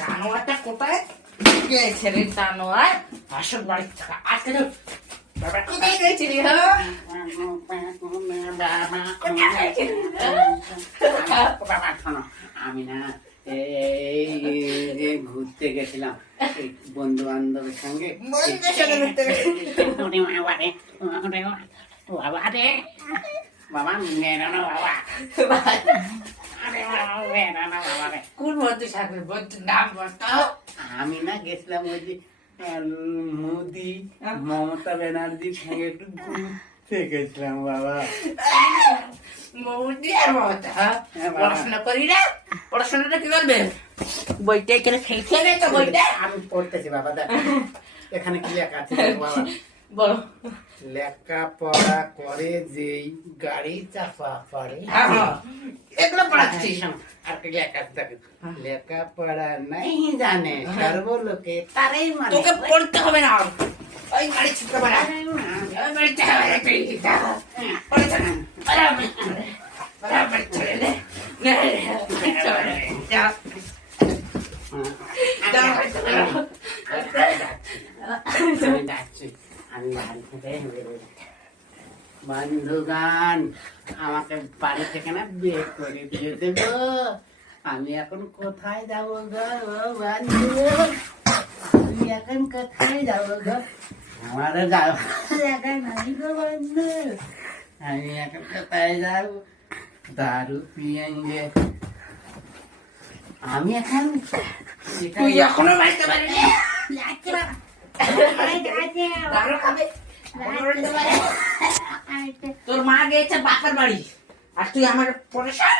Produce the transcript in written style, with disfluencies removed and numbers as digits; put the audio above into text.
টানোয়াটা কোথায় গেছে রে টানোয়া? আসল বাড়ি থাকা আজকে তো বাবা কোথায় গেছিলি হ্যাঁ? বাবা শোনো, আমি না ঘুরতে গেছিলাম বন্ধু বান্ধবের সঙ্গে। বন্ধুদের সঙ্গে ঘুরতে গেছিলি? বাবা রে বাবা মেরা না বাবা, আরে বাবা মেরা না বাবা রে। কোন বন্ধু সাথে বন্ধুর নাম বলতো? আমি না গেছিলাম ওই যে মোদি মমতা ব্যানার্জির সঙ্গে একটু ঘুরতে গেছিলাম বাবা। মোদি আর মমতা হ্যাঁ, বাবা। পড়াশোনা করি না? পড়াশোনাটা কি করবে? বইটা এখানে খেলছে না তো বইটা? আমি পড়তেছি বাবা, দেখ এখানে কি লেখা আছে দেখো বাবা। বলো। লেখাপড়া করে যেই গাড়ি চাপা পড়ে, হ্যাঁ, এগুলো পড়াচ্ছিস? আর কি লেখা আছে দেখো, লেখাপড়া নাই জানে সর্বলোকে তারাই মানে। তোকে পড়তে হবে না। ওই গাড়ি ছুটতে পারে ওই গাড়ি আমি যাচ্ছি, আমি বাড়ি থেকে বেরোচ্ছি। বন্ধুগান আমাকে বাড়ি থেকে না বের করে দিয়ে দেব। আমি এখন কোথায় যাবো গো বন্ধু? আমি এখন কোথায় যাবো গো? আমারও যাবো জায়গা নাই গো বন্ধু। আমি এখন কোথায় যাবো? দারু পিয়েঙ্গে। আমি এখন তুই এখনো বাড়িতে পারবি? দারু খাবে? তোর মা গেছে বাপের বাড়ি আর তুই আমার পড়াশোনা